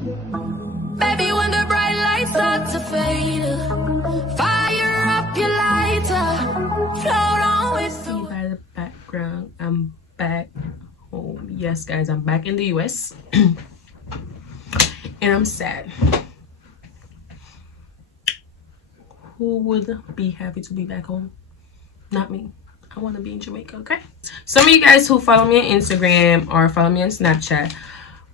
Baby, when the bright lights start to fade, fire up your lighter, float on with See by the background, I'm back home. Yes guys, I'm back in the US and I'm sad. Who would be happy to be back home? Not me. I want to be in Jamaica. Okay, some of you guys who follow me on Instagram or follow me on Snapchat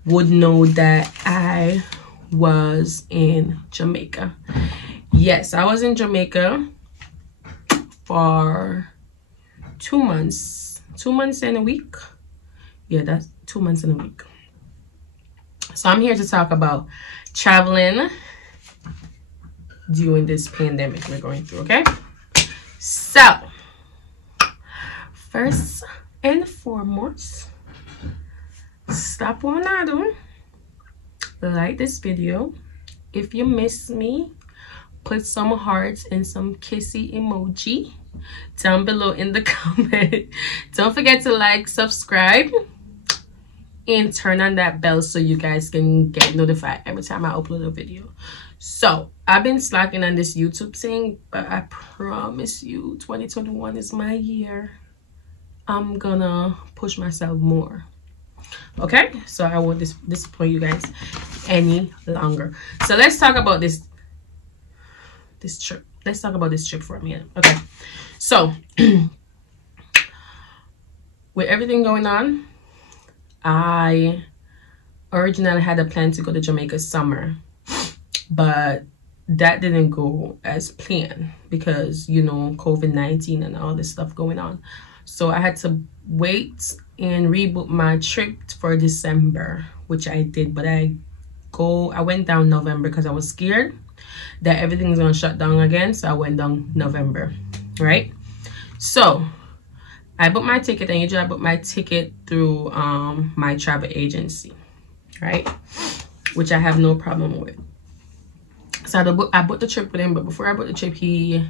would know that I was in Jamaica. Yes, I was in Jamaica for 2 months. 2 months and a week. Yeah, that's 2 months and a week. So I'm here to talk about traveling during this pandemic we're going through. Okay, so first and foremost, stop what I'm doing, like this video. If you miss me, put some hearts and some kissy emoji down below in the comment. Don't forget to like, subscribe, and turn on that bell so you guys can get notified every time I upload a video. So I've been slacking on this YouTube thing, but I promise you 2021 is my year. I'm gonna push myself more. Okay, so I won't disappoint you guys any longer. So let's talk about this trip. Let's talk about this trip for a minute. Okay, so with everything going on, I originally had a plan to go to Jamaica summer, but that didn't go as planned because, you know, COVID-19 and all this stuff going on. So I had to wait and rebook my trip for December, which I did, but I went down November because I was scared that everything's gonna shut down again. So I went down November, right? So I booked my ticket, and usually I book my ticket through my travel agency, right? Which I have no problem with. So I booked the trip with him, but before I booked the trip, he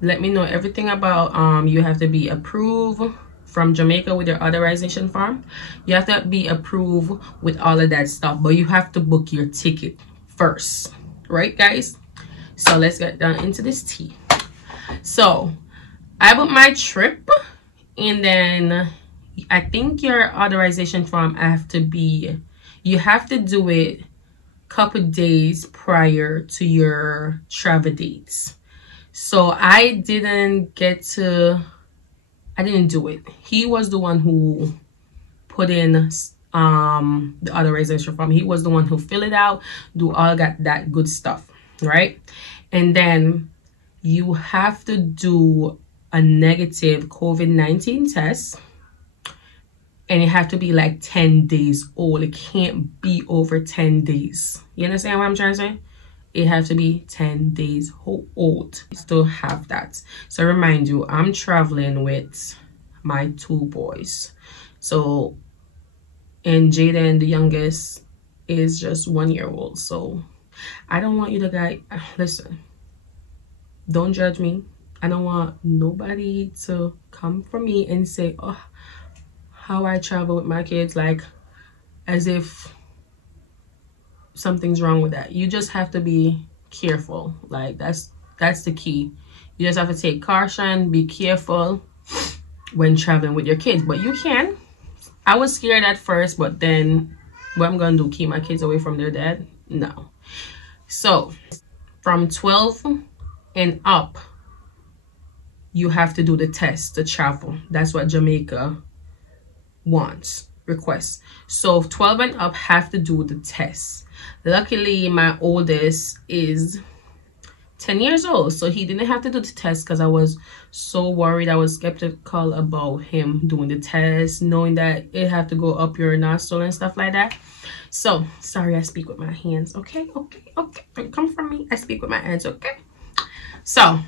let me know everything about you have to be approved from Jamaica with your authorization form. You have to be approved with all of that stuff, but you have to book your ticket first, right guys? So let's get down into this tea. So I booked my trip, and then I think your authorization form you have to do it couple days prior to your travel dates. So I didn't do it. He was the one who put in the authorization form. He was the one who filled it out, do all that good stuff, right? And then you have to do a negative COVID-19 test, and it have to be like 10 days old. It can't be over 10 days. You understand what I'm trying to say? It has to be 10 days old. Still have that. So remind you, I'm traveling with my 2 boys. So, and Jaden, the youngest, is just 1 year old. So I don't want you to guys, listen, don't judge me. I don't want nobody to come for me and say, oh, how I travel with my kids, like as if something's wrong with that. You just have to be careful. Like that's the key. You just have to take caution, be careful when traveling with your kids. But you can. I was scared at first, but then what I'm gonna do, keep my kids away from their dad? No. So from 12 and up, you have to do the test to travel. That's what Jamaica requests. So 12 and up have to do the test. Luckily my oldest is 10 years old, so he didn't have to do the test because I was so worried. I was skeptical about him doing the test, knowing that it had to go up your nostril and stuff like that. So sorry, I speak with my hands. Okay, don't come from me. I speak with my hands. Okay, so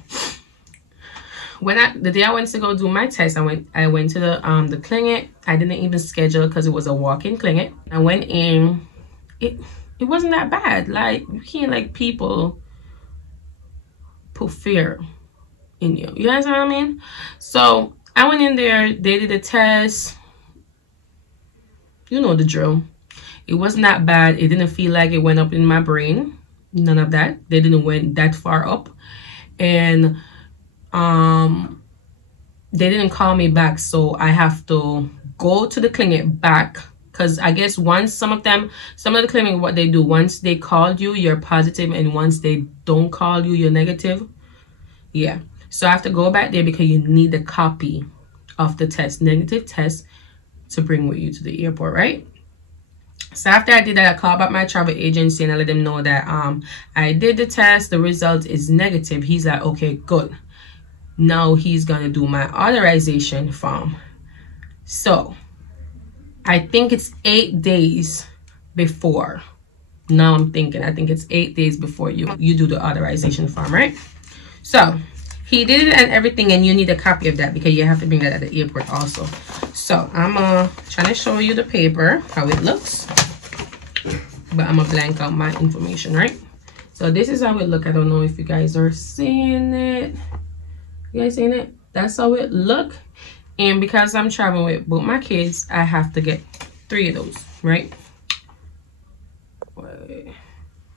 the day I went to go do my test, I went to the clinic. I didn't even schedule because it was a walk-in clinic. I went in. It wasn't that bad. Like, you can't let people put fear in you. You guys know what I mean? So I went in there. They did a test. You know the drill. It wasn't that bad. It didn't feel like it went up in my brain. None of that. They didn't went that far up. And they didn't call me back, so I have to go to the clinic back, because I guess once some of the clinic, what they do, once they called you, you're positive, and once they don't call you, you're negative. Yeah, so I have to go back there because you need a copy of the test, negative test, to bring with you to the airport, right? So after I did that, I called back my travel agency and I let them know that I did the test, the result is negative. He's like, okay, good. Now he's gonna do my authorization form. So I think it's 8 days before. Now I'm thinking, I think it's 8 days before you do the authorization form, right? So he did it and everything, and you need a copy of that because you have to bring that at the airport also. So I'm trying to show you the paper, how it looks, but I'm gonna blank out my information, right? So this is how it look. I don't know if you guys are seeing it. You guys seeing it? That's how it look. And because I'm traveling with both my kids, I have to get 3 of those, right?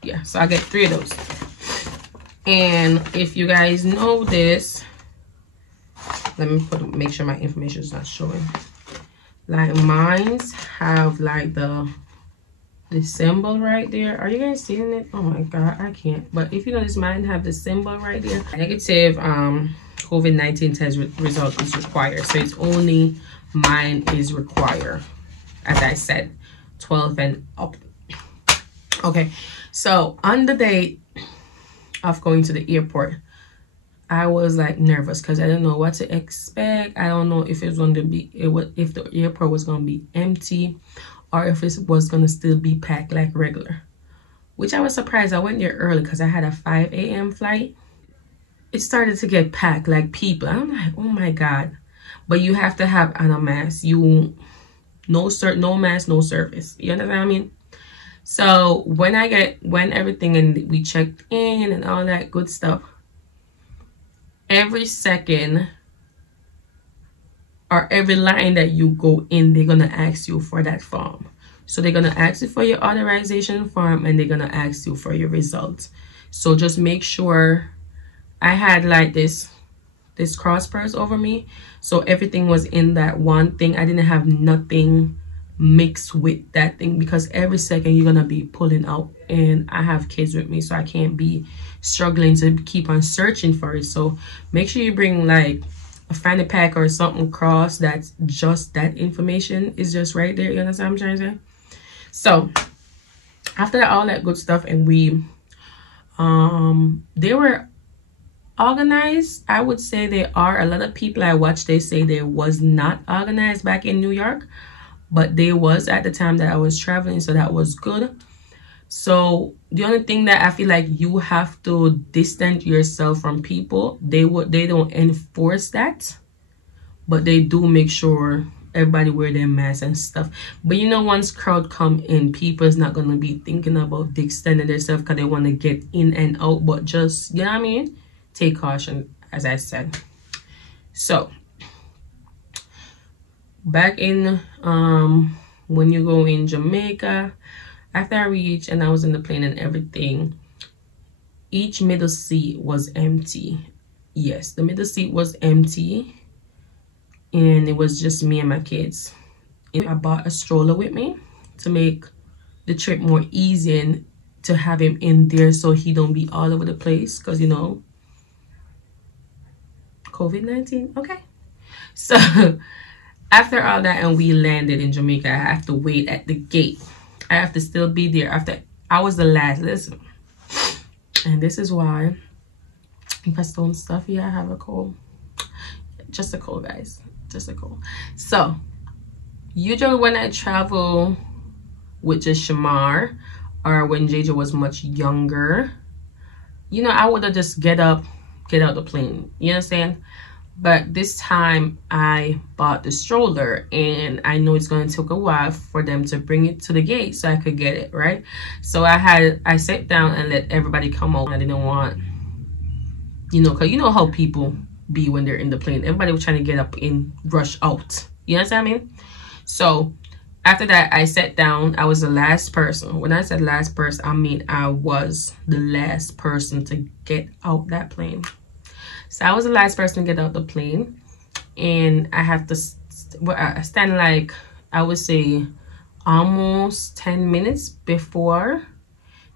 Yeah, so I get 3 of those. And if you guys know this, let me make sure my information is not showing. Like mine's have like the symbol right there. Are you guys seeing it? Oh my god, I can't. But if you notice, mine have the symbol right there. Negative COVID-19 test result is required. So it's only mine is required. As I said, 12 and up. Okay, so on the date of going to the airport, I was like nervous because I didn't know what to expect. I don't know if it's going to be, if the airport was going to be empty or if it was going to still be packed like regular. Which I was surprised. I went there early because I had a 5 a.m. flight. It started to get packed like people. I'm like, oh my god. But you have to have on a mask. No mask, no service. You understand what I mean? So when everything and we checked in and all that good stuff, every second or every line that you go in, they're gonna ask you for that form. So they're gonna ask you for your authorization form and they're gonna ask you for your results. So just make sure. I had like this cross purse over me, so everything was in that one thing. I didn't have nothing mixed with that thing because every second you're gonna be pulling out, and I have kids with me, so I can't be struggling to keep on searching for it. So make sure you bring like a fanny pack or something cross that's just that information is just right there. You understand what I'm trying to say? So after all that good stuff, and we they were organized. I would say there are a lot of people I watched, they say they was not organized back in New York, but they was at the time that I was traveling, so that was good. So the only thing that I feel like you have to distance yourself from people. They don't enforce that, but they do make sure everybody wear their masks and stuff. But you know, once crowd come in, people is not gonna be thinking about extending themselves because they want to get in and out. But just, you know what I mean, take caution, as I said. So back in when you go in Jamaica, after I reached and I was in the plane and everything, each middle seat was empty. Yes, the middle seat was empty, and it was just me and my kids. And I bought a stroller with me to make the trip more easy and to have him in there so he don't be all over the place, because you know, COVID-19. Okay, so after all that and we landed in Jamaica, I have to wait at the gate. I have to still be there after I was the last. Listen, and this is why if I stone stuff, yeah, I have a cold. Just a cold, guys, just a cold. So usually when I travel with just Shamar, or when JJ was much younger, you know, I would have just get out the plane, you understand? But this time I bought the stroller, and I know it's going to take a while for them to bring it to the gate so I could get it, right? So I sat down and let everybody come out. I didn't want, you know, because you know how people be when they're in the plane. Everybody was trying to get up and rush out. You understand what I mean? So After that, I sat down. I was the last person. When I said last person, I mean I was the last person to get out that plane. So I was the last person to get out the plane, and I have to stand like, I would say, almost 10 minutes before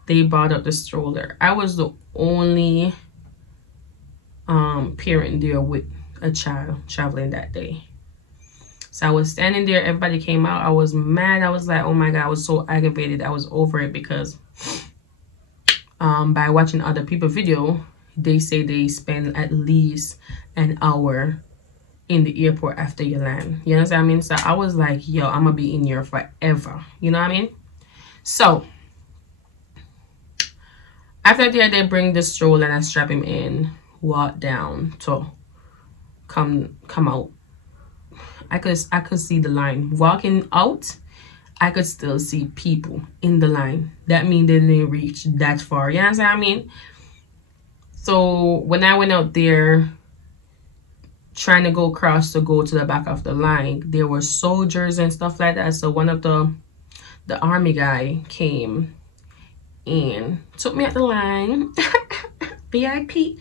they brought up the stroller. I was the only parent there with a child traveling that day. So I was standing there, everybody came out. I was mad. I was like, oh my God, I was so aggravated. I was over it because by watching other people's video, they say they spend at least an hour in the airport after you land. You know what I mean? So I was like, yo, I'm gonna be in here forever. You know what I mean? So after that, they bring the stroller and I strap him in, walk down to come out. I could see the line. Walking out, I could still see people in the line. That means they didn't reach that far. You know what I mean? So when I went out there trying to go across to go to the back of the line, there were soldiers and stuff like that. So one of the army guy came and took me at the line. VIP.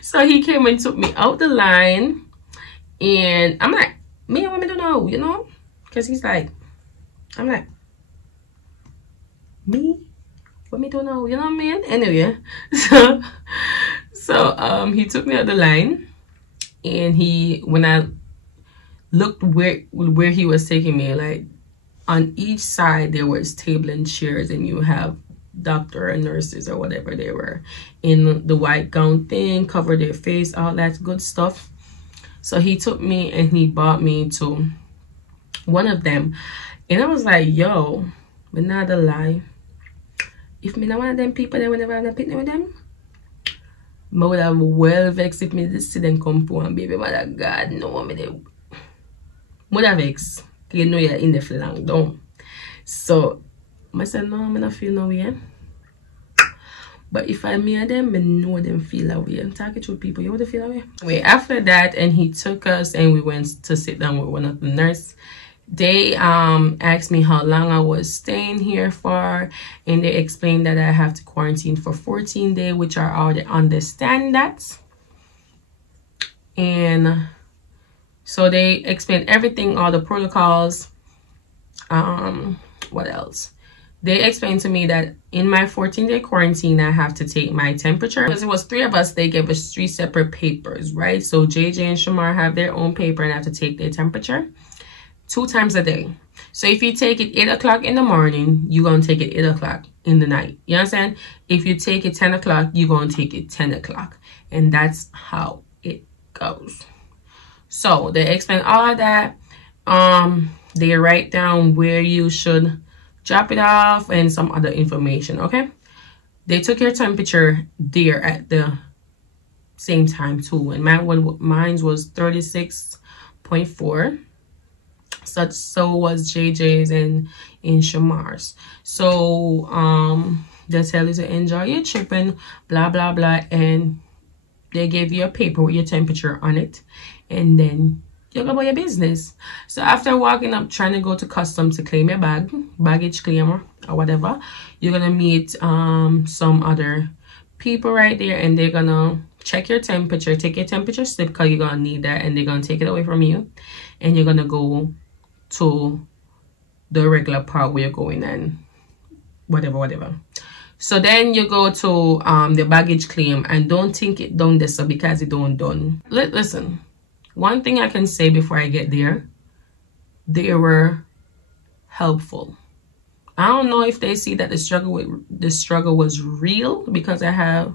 So he came and took me out the line. And I'm like, me, what me don't know, you know? Because he's like, I'm like, me? What me don't know, you know what I mean? Anyway, so he took me out the line. And when I looked where he was taking me, like, on each side there was table and chairs, and you have doctor and nurses or whatever they were in the white gown thing, cover their face, all that good stuff. So he took me and he brought me to one of them. And I was like, yo, me not a lie. If me not one of them people that whenever I'm picnic with them, I would have well vexed if me just see them come for and baby mother God no me they would have vexed. You know you're in the flang down. So I said no, I don't feel no way. But if I meet them, I know them feel away. I'm talking to people, you want to feel away? Wait, after that, and he took us and we went to sit down with one of the nurses. They asked me how long I was staying here for, and they explained that I have to quarantine for 14 days, which I already understand that. And so they explained everything, all the protocols. What else? They explained to me that in my 14-day quarantine, I have to take my temperature. Because it was 3 of us, they gave us 3 separate papers, right? So JJ and Shamar have their own paper and have to take their temperature 2 times a day. So if you take it 8 o'clock in the morning, you're going to take it 8 o'clock in the night. You understand? If you take it 10 o'clock, you're going to take it 10 o'clock. And that's how it goes. So they explain all of that. They write down where you should drop it off and some other information. Okay, they took your temperature there at the same time too, and mine was 36.4. So was JJ's and Shamar's. So they tell you to enjoy your trip and blah blah blah, and they gave you a paper with your temperature on it, and then you go about your business. So after walking up trying to go to customs to claim your baggage claim or whatever, you're gonna meet some other people right there, and they're gonna check your temperature, take your temperature slip, because you're gonna need that, and they're gonna take it away from you, and you're gonna go to the regular part where you're going and whatever. So then you go to the baggage claim, and don't think it done this because it don't done. Listen, one thing I can say before I get there, they were helpful. I don't know if they see that the struggle was real, because I have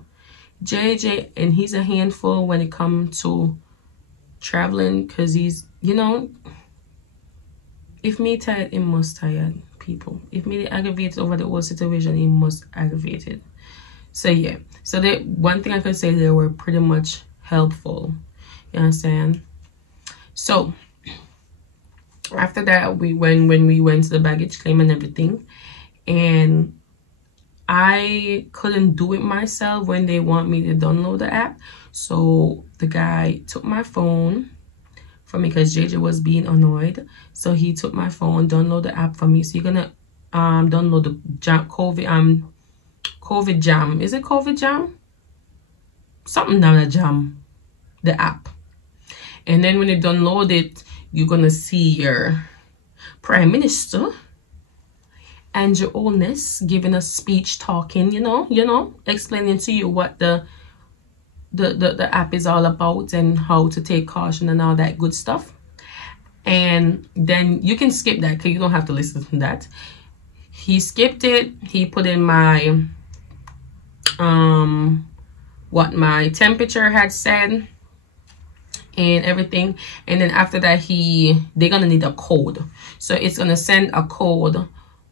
JJ and he's a handful when it comes to traveling, because he's, you know, if me tired, he must tired people. If me aggravated over the whole situation, he must aggravated. So yeah, so they, one thing I can say, they were pretty much helpful. You understand? So after that, when we went to the baggage claim and everything, and I couldn't do it myself when they want me to download the app. So the guy took my phone, for me because JJ was being annoyed. So he took my phone, download the app for me. So you're gonna download the COVID Jam. Is it COVID Jam? Something down the Jam, the app. And then when you download it, you're gonna see your Prime Minister and your oldness giving a speech, talking, you know, explaining to you what the app is all about and how to take caution and all that good stuff. And then you can skip that because you don't have to listen to that. He skipped it. He put in my what my temperature had said and everything. And then after that, they're gonna need a code. So it's gonna send a code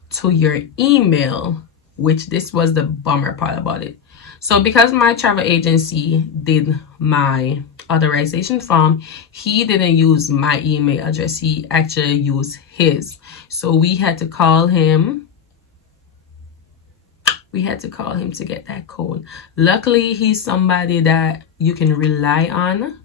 to your email, which this was the bummer part about it. So because my travel agency did my authorization form, he didn't use my email address. He actually used his. So we had to call him. We had to call him to get that code. Luckily, he's somebody that you can rely on.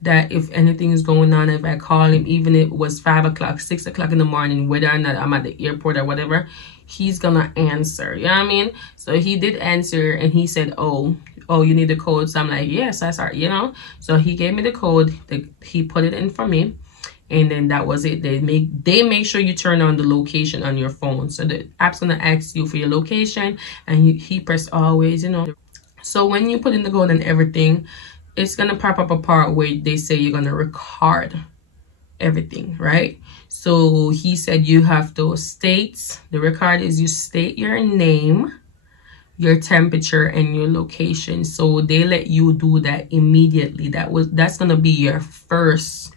That if anything is going on, if I call him, even if it was 5 o'clock, 6 o'clock in the morning, whether or not I'm at the airport or whatever, he's gonna answer. You know what I mean? So he did answer, and he said, oh, you need the code. So I'm like, yes, I start, you know. So he gave me the code. He put it in for me, and then that was it. They make sure you turn on the location on your phone. So the app's gonna ask you for your location, and he pressed always, you know. So when you put in the code and everything, it's gonna pop up a part where they say you're gonna record everything, right? So he said you have to state, the record is you state your name, your temperature, and your location. So they let you do that immediately. That's gonna be your first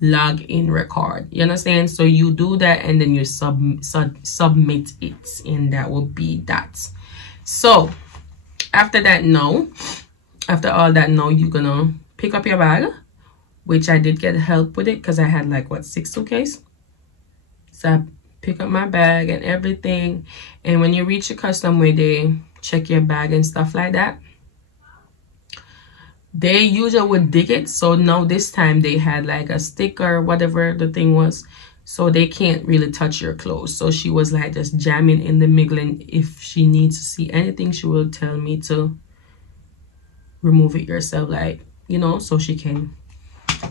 login record. You understand? So you do that and then you submit it, and that will be that. So after that, after all that, you're gonna pick up your bag, which I did get help with it because I had like, what, 6 suitcases. So I pick up my bag and everything. And when you reach the custom where they check your bag and stuff like that, they usually would dig it. So now this time they had like a sticker, whatever the thing was. So they can't really touch your clothes. So she was like just jamming in the middle. And if she needs to see anything, she will tell me to remove it yourself, like, you know, so she can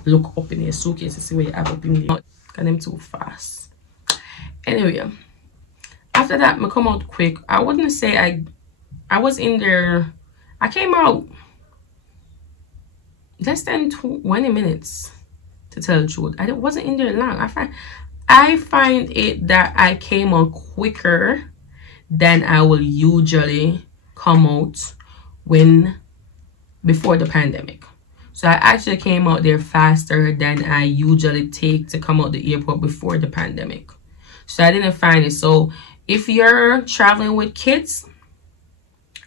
look up in your suitcase to see what you have up in there. Got them too fast. Anyway, after that, I come out quick. I wouldn't say I was in there. I came out less than 20 minutes, to tell the truth. I wasn't in there long. I find it that I came out quicker than I will usually come out before the pandemic. So I actually came out there faster than I usually take to come out the airport before the pandemic. So I didn't find it. So if you're traveling with kids,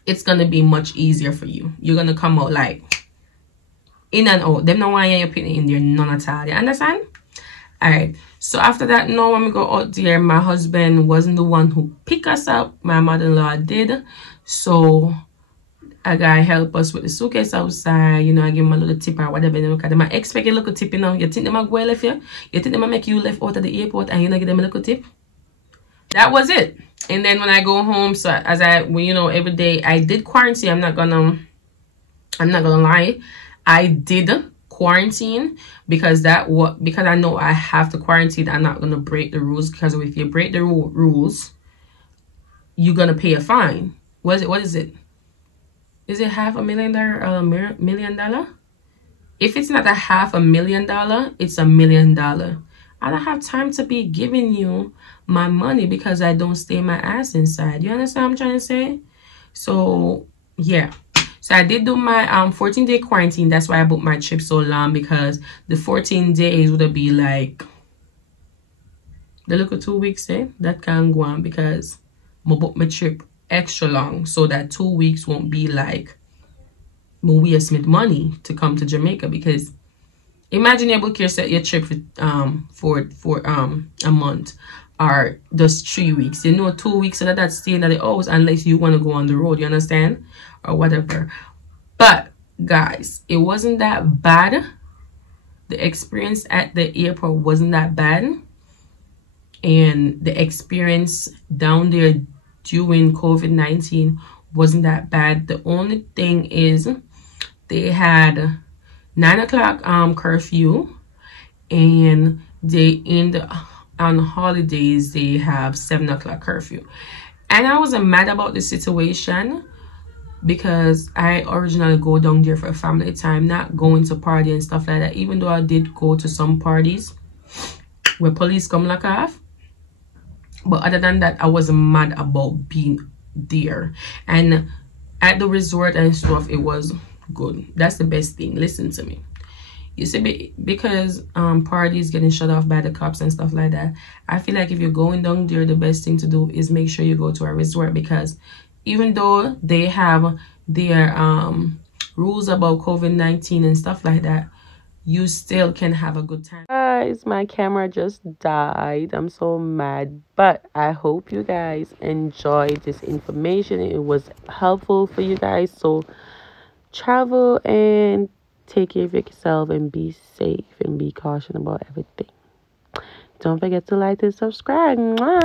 it's gonna be much easier for you. You're gonna come out like in and out. Them no want you putting in there none at all. You understand? Alright. So after that, now when we go out there, my husband wasn't the one who picked us up. My mother-in-law did. So a guy help us with the suitcase outside, you know, I give him a little tip or whatever. You know, because I expect a little tip, you know. You think they might go left you? You think they might make you left out of the airport and you know, give them a little tip? That was it. And then when I go home, so you know, every day I did quarantine. I'm not gonna lie. I did quarantine because I know I have to quarantine. I'm not gonna break the rules, because if you break the rules, you're gonna pay a fine. What is it? Is it $500,000 or $1 million? If it's not $500,000, it's $1 million. I don't have time to be giving you my money because I don't stay my ass inside. You understand what I'm trying to say? So yeah. So I did do my 14-day quarantine. That's why I booked my trip so long, because the 14 days would be like the little 2 weeks, that can go on, because I booked my trip extra long, so that 2 weeks won't be like me waste money to come to Jamaica. Because imagine you book your trip for a month or just 3 weeks. You know, 2 weeks of that staying at the house, unless you want to go on the road, you understand, or whatever. But guys, it wasn't that bad the experience at the airport wasn't that bad, and the experience down there during COVID-19 wasn't that bad. The only thing is they had 9 o'clock curfew, and on holidays they have 7 o'clock curfew. And I wasn't mad about the situation because I originally go down there for family time, not going to party and stuff like that, even though I did go to some parties where police come lock off. But other than that, I wasn't mad about being there. And at the resort and stuff, it was good. That's the best thing. Listen to me. You see, because parties getting shut off by the cops and stuff like that, I feel like if you're going down there, the best thing to do is make sure you go to a resort, because even though they have their rules about COVID-19 and stuff like that, you still can have a good time. Guys, my camera just died. I'm so mad, but I hope you guys enjoyed this information. It was helpful for you guys. So travel and take care of yourself and be safe and be cautious about everything. Don't forget to like and subscribe. Mwah.